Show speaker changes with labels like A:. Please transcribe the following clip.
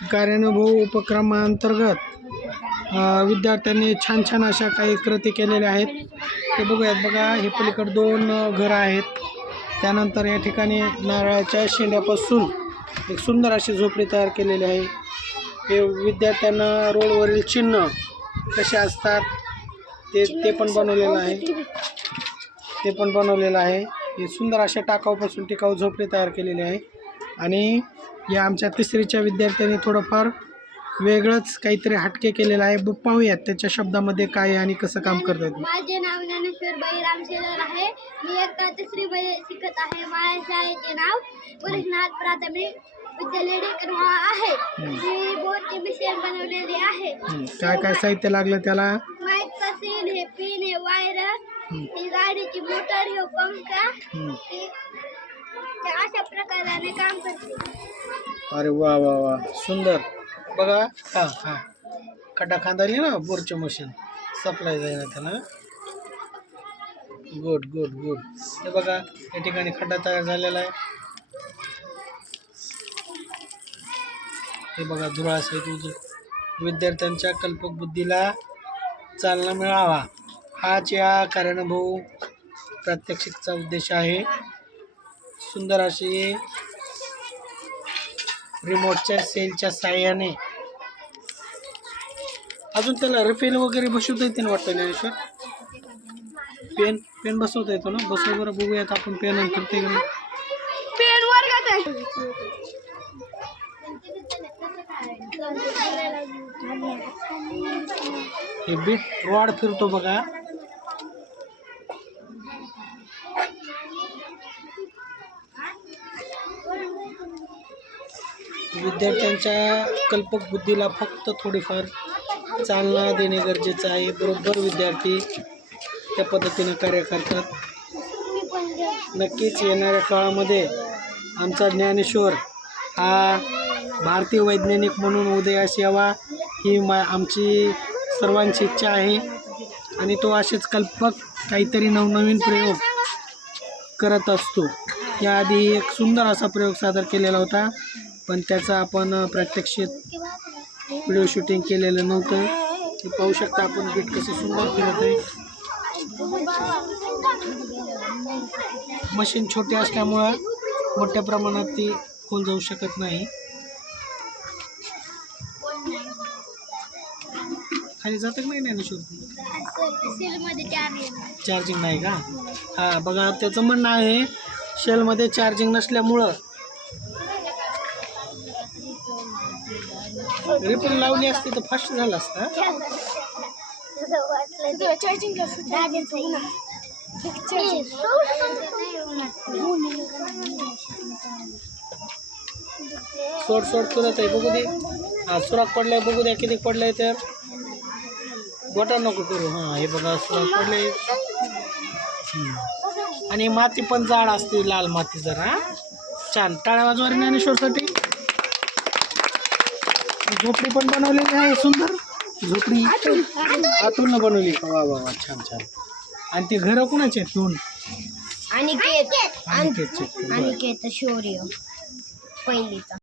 A: कार्यानुभव उपक्रमाअंतर्गत विद्यार्थ्यांनी छान छान अशा काही कृती केलेल्या आहेत. ते बघूयात बघा हे पलीकडे दोन घरं आहेत. त्यानंतर या ठिकाणी नारळाच्या शेंड्यापासून एक सुंदर अशी झोपडी तयार केलेली आहे. हे विद्यार्थ्यांना रोडवरील चिन्ह कसे असतात ते ते पण बनवलेलं आहे. ते पण बनवलेलं आहे. हे सुंदर अशा टाकाऊपासून टिकाऊ झोपडी तयार केलेली आहे. आणि या आमच्या तिसरीच्या विद्यार्थ्यांनी थोडंफार वेगळंच काहीतरी हटके केलेलं आहे. ब- पाहूयात त्याच्या शब्दामध्ये काय आहे आणि कसं काम करतात.
B: माझे नाव ज्ञानेश्वर बळीराम शेलर आहे. मी इयत्ता तिसरी मध्ये शिकत आहे. माझ्या शाळेचे नाव पुरुषनाथ प्राथमिक विद्यालय डेकरवा आहे. मी बोर्डची मिशन बनवलेली आहे.
A: काय काय साहित्य लागलं त्याला?
B: माईकचा हे पिन हे वायर
A: हं.
B: गाडीची मोटर हे पंखा. प्रकाराने काम करते.
A: अरे वा वा वा. सुंदर. बघा हां हां. खड्डा खांदाली ना बोरचे मशीन सप्लाय जाईल त्याला. गुड गुड गुड हे बघा या ठिकाणी खड्डा तयार झालेला आहे. हे बघा धुळासहित तुझं विद्यार्थ्यांच्या कल्पक बुद्धीला चालना मिळावा. हाच या कारणभाऊ प्रात्यक्षिकचा उद्देश आहे. सुंदर अशी रिमोटच्या सेलच्या साह्याने. अजून त्याला रिफिल वगैरे बसवता येते ना वाटतं ज्ञानेश्वर? पेन पेन बसवता येतो ना? बसव बरं बघूयात आपण पेन करते.
B: पेन वर्गात आहे
A: हे बीट रॉड फिरतो बघा. विद्यार्थ्यांच्या कल्पक बुद्धीला फक्त थोडीफार चालना देणे गरजेचं आहे. बरोबर विद्यार्थी त्या पद्धतीनं कार्य करतात. नक्कीच येणाऱ्या काळामध्ये आमचा ज्ञानेश्वर हा भारतीय वैज्ञानिक म्हणून उदयास यावा ही मा आमची सर्वांची इच्छा आहे. आणि तो असेच कल्पक काहीतरी नवनवीन प्रयोग करत असतो. याआधी एक सुंदर असा प्रयोग सादर केलेला होता. पण त्याचा आपण प्रत्यक्षित व्हिडिओ शूटिंग केलेलं नव्हतं. ते पाहू शकता आपण बीट कसं सुंदर फिरत आहे. मशीन छोटी असल्यामुळं मोठ्या प्रमाणात ती कोण जाऊ शकत नाही. खाली जात नाही नाही ज्ञानेश्वर चार्जिंग नाही का? हां बघा त्याचं म्हणणं आहे शेलमध्ये चार्जिंग नसल्यामुळं रिपल लावली असती तर फास्ट झालं असतं सोड सोड करत आहे बघू दे. हां सुराख पडलाय बघू द्या किती पडलाय तर. गोटा नको करू हां हे बघा सुराख पडले आणि माती पण जाड असते लाल माती जरा? छान. टाळ्या वाजवा ज्ञानेश्वरसाठी. झोपडी पण बनवलेली आहे सुंदर. झोपडी आतून. बनवली. का वा वा वा छान छान. आणि ती घरं कुणाची आहेत? दोन. बरं.
B: अनिकेत शौर्य. पहिलीचा.